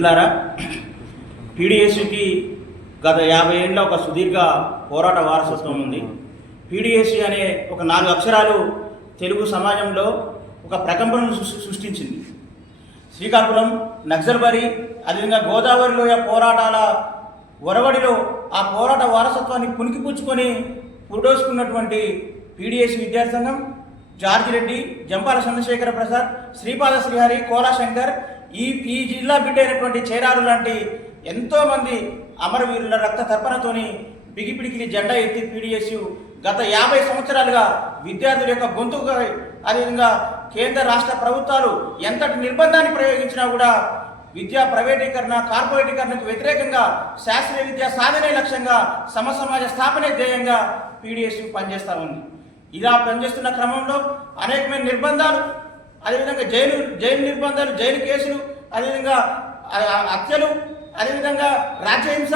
మిత్రులారా పీడిఎస్సికి గత యాభై ఏళ్ళ ఒక సుదీర్ఘ పోరాట వారసత్వం ఉంది. పీడిఎస్సి అనే ఒక నాలుగు అక్షరాలు తెలుగు సమాజంలో ఒక ప్రకంపనను సృష్టించింది. శ్రీకాకుళం నక్సల్బరి అదేవిధంగా గోదావరిలోయ పోరాటాల ఒరవడిలో ఆ పోరాట వారసత్వాన్ని పుణికిపుచ్చుకొని పురుడోసుకున్నటువంటి పీడిఎస్ విద్యార్థి సంఘం జార్జిరెడ్డి జంపాల చంద్రశేఖర ప్రసాద్ శ్రీపాద శ్రీహరి కోలా శంకర్ ఈ ఈ జిల్లా బిడ్డ అయినటువంటి చేరారు లాంటి ఎంతోమంది అమరవీరుల రక్త తర్పణతోని బిగిపిడికిని జెండా ఎత్తి పీడిఎస్యు గత యాభై సంవత్సరాలుగా విద్యార్థుల యొక్క గొంతుగా అదేవిధంగా కేంద్ర రాష్ట్ర ప్రభుత్వాలు ఎంతటి నిర్బంధాన్ని ప్రయోగించినా కూడా విద్యా ప్రైవేటీకరణ కార్పొరేటీకరణకు వ్యతిరేకంగా శాస్త్రీయ విద్య సాధనే లక్ష్యంగా సమసమాజ స్థాపనే ధ్యేయంగా పీడిఎస్యు పనిచేస్తూ ఉంది. ఇలా పనిచేస్తున్న క్రమంలో అనేకమైన నిర్బంధాలు అదేవిధంగా జైలు జైలు నిర్బంధాలు జైలు కేసులు అదేవిధంగా హత్యలు అదేవిధంగా రాజహింస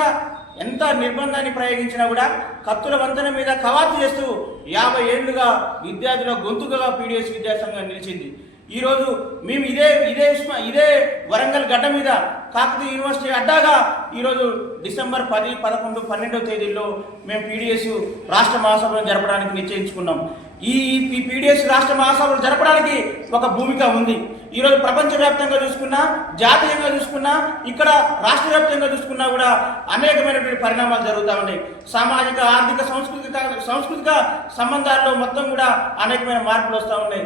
ఎంత నిర్బంధాన్ని ప్రయోగించినా కూడా కత్తుల వంతెన మీద కవాతు చేస్తూ యాభై ఏళ్ళుగా విద్యార్థుల గొంతుకగా పీడిఎస్ విద్యాసంఘం నిలిచింది. ఈరోజు మేము ఇదే ఇదే ఇదే వరంగల్ గడ్డ మీద కాకతీయ యూనివర్సిటీ అడ్డాగా ఈరోజు డిసెంబర్ పది పదకొండు పన్నెండో తేదీల్లో మేము పీడిఎస్ రాష్ట్ర మహాసభలు జరపడానికి నిశ్చయించుకున్నాం. ఈ ఈ పీడిఎస్ రాష్ట్ర మహాసభలు జరపడానికి ఒక భూమిక ఉంది. ఈరోజు ప్రపంచవ్యాప్తంగా చూసుకున్నా జాతీయంగా చూసుకున్నా ఇక్కడ రాష్ట్ర వ్యాప్తంగా చూసుకున్నా కూడా అనేకమైనటువంటి పరిణామాలు జరుగుతూ ఉన్నాయి. సామాజిక ఆర్థిక సాంస్కృతిక సాంస్కృతిక సంబంధాల్లో మొత్తం కూడా అనేకమైన మార్పులు వస్తూ ఉన్నాయి.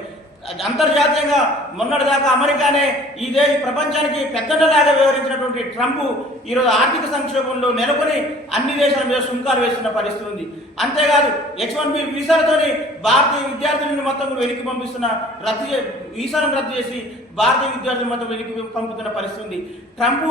అంతర్జాతీయంగా మొన్నటిదాకా అమెరికానే ఇదే దేశ ప్రపంచానికి పెద్దలాగా వ్యవహరించినటువంటి ట్రంప్ ఈరోజు ఆర్థిక సంక్షోభంలో నెలకొని అన్ని దేశాల మీద సుంకాలు వేస్తున్న పరిస్థితి ఉంది. అంతేకాదు హెచ్ వన్ బి వీసాలతోని భారతీయ విద్యార్థులను మొత్తం వెనక్కి పంపిస్తున్న రద్దు వీసాలను రద్దు చేసి భారతీయ విద్యార్థులు మొత్తం వెనక్కి పంపుతున్న పరిస్థితి ఉంది. ట్రంప్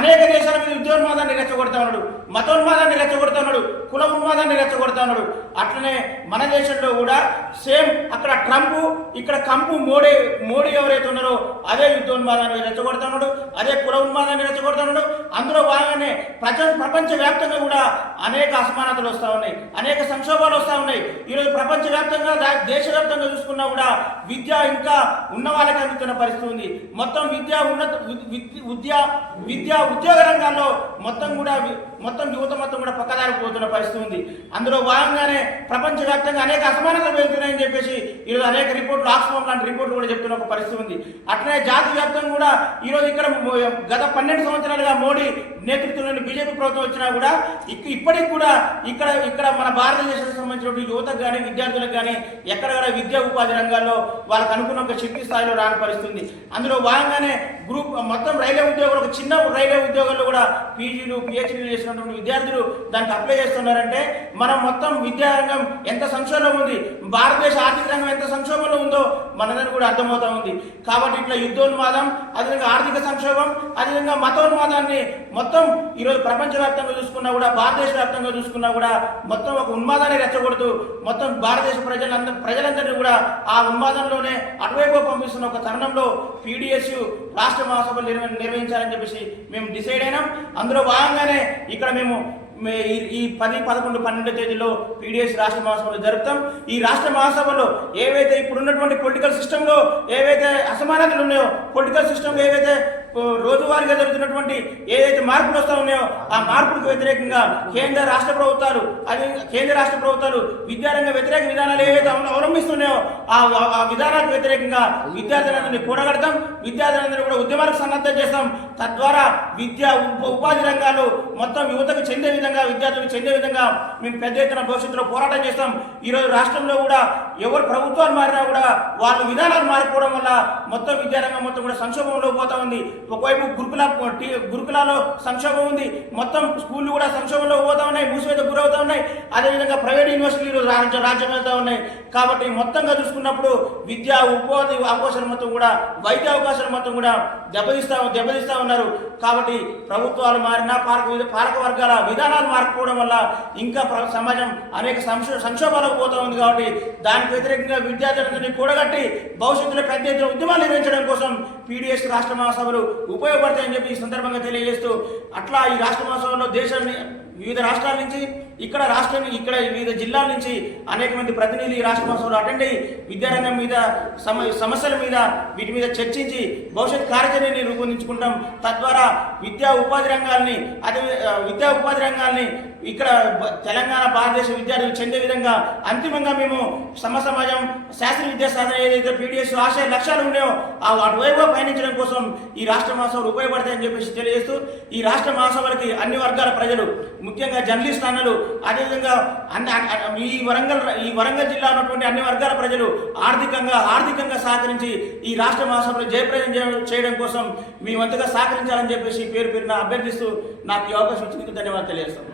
అనేక దేశాల మీద ఉద్యోగోన్మాదాన్ని రెచ్చగొడతా ఉన్నాడు. మతోన్మాదాన్ని రెచ్చగొడతా ఉన్నాడు. కుల ఉన్మాదాన్ని రెచ్చగొడుతున్నాడు అట్లనే మన దేశంలో కూడా సేమ్ అక్కడ ట్రంప్ ఇక్కడ కంపు మోడీ మోడీ ఎవరైతే ఉన్నారో అదే యుద్ధ ఉన్మాదాన్ని రెచ్చగొడుతున్నాడు అదే కుల ఉన్మాదాన్ని రెచ్చగొడుతున్నాడు అందులో భాగంగానే ప్రజ ప్రపంచవ్యాప్తంగా కూడా అనేక అసమానతలు వస్తూ ఉన్నాయి. అనేక సంక్షోభాలు వస్తూ ఉన్నాయి. ఈరోజు ప్రపంచవ్యాప్తంగా దేశవ్యాప్తంగా చూసుకున్నా కూడా విద్య ఇంకా ఉన్న వాళ్ళకి అందుతున్న పరిస్థితి ఉంది. మొత్తం విద్య ఉన్నత విద్య విద్య ఉద్యోగ రంగాల్లో మొత్తం కూడా మొత్తం యువత మొత్తం కూడా పక్కదారిపోతున్న పరిస్థితి ఉంది. అందులో భాగంగానే ప్రపంచవ్యాప్తంగా అనేక అసమానతలు పెరుగుతున్నాయని చెప్పేసి ఈరోజు అనేక రిపోర్ట్లు ఆక్స్ఫామ్ లాంటి రిపోర్ట్లు కూడా చెప్తున్న ఒక పరిస్థితి ఉంది. అట్లనే జాతి వ్యాప్తంగా కూడా ఈరోజు ఇక్కడ గత పన్నెండు సంవత్సరాలుగా మోడీ నేతృత్వంలోని బీజేపీ ప్రభుత్వం వచ్చినా కూడా ఇప్పటికి కూడా ఇక్కడ ఇక్కడ మన భారతదేశానికి సంబంధించిన యువతకు కానీ విద్యార్థులకు కానీ ఎక్కడ కూడా విద్యా ఉపాధి రంగాల్లో వాళ్ళకు అనుకున్న ఒక శక్తి స్థాయిలో రాని పరిస్థితుంది. అందులో భాగంగానే గ్రూప్ మొత్తం రైల్వే ఉద్యోగులు ఒక చిన్న రైల్వే ఉద్యోగాల్లో కూడా పీజీలు పిహెచ్డీలు చేసినటువంటి విద్యార్థులు దానికి అప్లై చేస్తున్నారంటే మనం మొత్తం విద్యారంగం ఎంత సంక్షోభం ఉంది భారతదేశ ఆర్థిక రంగం ఎంత సంక్షోభం ఉందో మనందరికీ కూడా అర్థమవుతా ఉంది. కాబట్టి ఇట్లా యుద్ధోన్మాదం అదేవిధంగా ఆర్థిక సంక్షోభం అదేవిధంగా మతోన్మాదాన్ని మొత్తం ఈరోజు ప్రపంచవ్యాప్తంగా చూసుకున్నా కూడా భారతదేశ వ్యాప్తంగా చూసుకున్నా కూడా మొత్తం ఒక ఉన్మాదాన్ని రెచ్చగొడుతూ మొత్తం భారతదేశ ప్రజలందరూ ప్రజలందరినీ కూడా ఆ ఉన్మాదంలోనే అటువైపు పంపిస్తున్న ఒక తరుణంలో పీడిఎస్ రాష్ట్ర మహాసభలు నిర్వహించాలని చెప్పేసి మేము డిసైడ్ అయినాం. అందులో భాగంగానే ఇక్కడ మేము ఈ- ఈ పది పదకొండు పన్నెండు తేదీలో పీడిఎస్ రాష్ట్ర మహాసభలు జరుపుతాం. ఈ రాష్ట్ర మహాసభలో ఏవైతే ఇప్పుడున్నటువంటి పొలిటికల్ సిస్టంలో ఏవైతే అసమానతలు ఉన్నాయో పొలిటికల్ సిస్టంలో ఏవైతే రోజువారీగా జరుగుతున్నటువంటి ఏదైతే మార్పులు వస్తూ ఉన్నాయో ఆ మార్పులకు వ్యతిరేకంగా కేంద్ర రాష్ట్ర ప్రభుత్వాలు అదే కేంద్ర రాష్ట్ర ప్రభుత్వాలు విద్యారంగ వ్యతిరేక విధానాలు ఏవైతే అవలంబిస్తున్నాయో ఆ ఆ- విధానాలకు వ్యతిరేకంగా విద్యార్థులందరినీ కూడగడతాం. విద్యార్థులందరినీ కూడా ఉద్యమాలకు సన్నద్ధం చేస్తాం. తద్వారా విద్య ఉప- ఉపాధి రంగాలు మొత్తం యువతకు చెందే విధంగా విద్యార్థులకు చెందే విధంగా మేము పెద్ద ఎత్తున భవిష్యత్తులో పోరాటం చేస్తాం. ఈరోజు రాష్ట్రంలో కూడా ఎవరు ప్రభుత్వాలు మారినా కూడా వాళ్ళ విధానాలు మారిపోవడం వల్ల మొత్తం విద్యారంగం మొత్తం కూడా సంక్షోభంలో పోతా ఉంది. ఒకవైపు గురుకుల గురుకులాలో సంక్షోభం ఉంది మొత్తం స్కూళ్ళు కూడా సంక్షోభంలో పోతా ఉన్నాయి మూసివేత గురవుతా ఉన్నాయి అదేవిధంగా ప్రైవేట్ యూనివర్సిటీలు రాజ్య రాజ్యం వెళ్తూ ఉన్నాయి. కాబట్టి మొత్తంగా చూసుకున్నప్పుడు విద్యా ఉపాధి అవకాశాలు మొత్తం కూడా వైద్య అవకాశాలు మొత్తం కూడా దెబ్బతీస్తా దెబ్బతీస్తూ ఉన్నారు. కాబట్టి ప్రభుత్వాలు మారినా పాలక పాలక వర్గాల విధానాలు మారకపోవడం వల్ల ఇంకా సమాజం అనేక సంక్షో సంక్షోభాలకు పోతా ఉంది కాబట్టి దానికి వ్యతిరేకంగా విద్యార్థులందరినీ కూడగట్టి భవిష్యత్తులో పెద్ద ఎత్తున ఉద్యమాలు నిర్వహించడం కోసం పీడిఎస్ రాష్ట్ర మహాసభలు ఉపయోగపడతాయని చెప్పి ఈ సందర్భంగా తెలియజేస్తూ అట్లా ఈ రాష్ట్ర మహాసభలో దేశాన్ని వివిధ రాష్ట్రాల నుంచి ఇక్కడ రాష్ట్రం ఇక్కడ వివిధ జిల్లాల నుంచి అనేక మంది ప్రతినిధులు ఈ రాష్ట్ర మహోత్సవంలో అటెండ్ అయ్యి విద్యారంగం మీద సమ సమస్యల మీద వీటి మీద చర్చించి భవిష్యత్ కార్యాచరణని రూపొందించుకుంటాం. తద్వారా విద్యా ఉపాధి రంగాల్ని అదే విద్యా ఉపాధి రంగాల్ని ఇక్కడ తెలంగాణ భారతదేశ విద్యార్థులు చెందే విధంగా అంతిమంగా మేము సమ సమాజం శాస్త్ర విద్యా సాధన ఏదైతే పీడిఎస్ ఆశయ లక్ష్యాలు ఉన్నాయో ఆ అటువైపుగా పయనించడం కోసం ఈ రాష్ట్ర మహాసభలు ఉపయోగపడతాయని చెప్పేసి తెలియజేస్తూ ఈ రాష్ట్ర మహాసభలకి అన్ని వర్గాల ప్రజలు ముఖ్యంగా జర్నలిస్ట్ అన్నలు అదేవిధంగా అన్ని ఈ వరంగల్ ఈ వరంగల్ జిల్లా ఉన్నటువంటి అన్ని వర్గాల ప్రజలు ఆర్థికంగా ఆర్థికంగా సహకరించి ఈ రాష్ట్ర మహాసభలో జయప్రదం చేయడం కోసం మీ వంతుగా సహకరించాలని చెప్పేసి పేరు పేరున అభ్యర్థిస్తూ నాకు ఈ అవకాశం ఇచ్చినందుకు ధన్యవాదాలు తెలియజేస్తాను.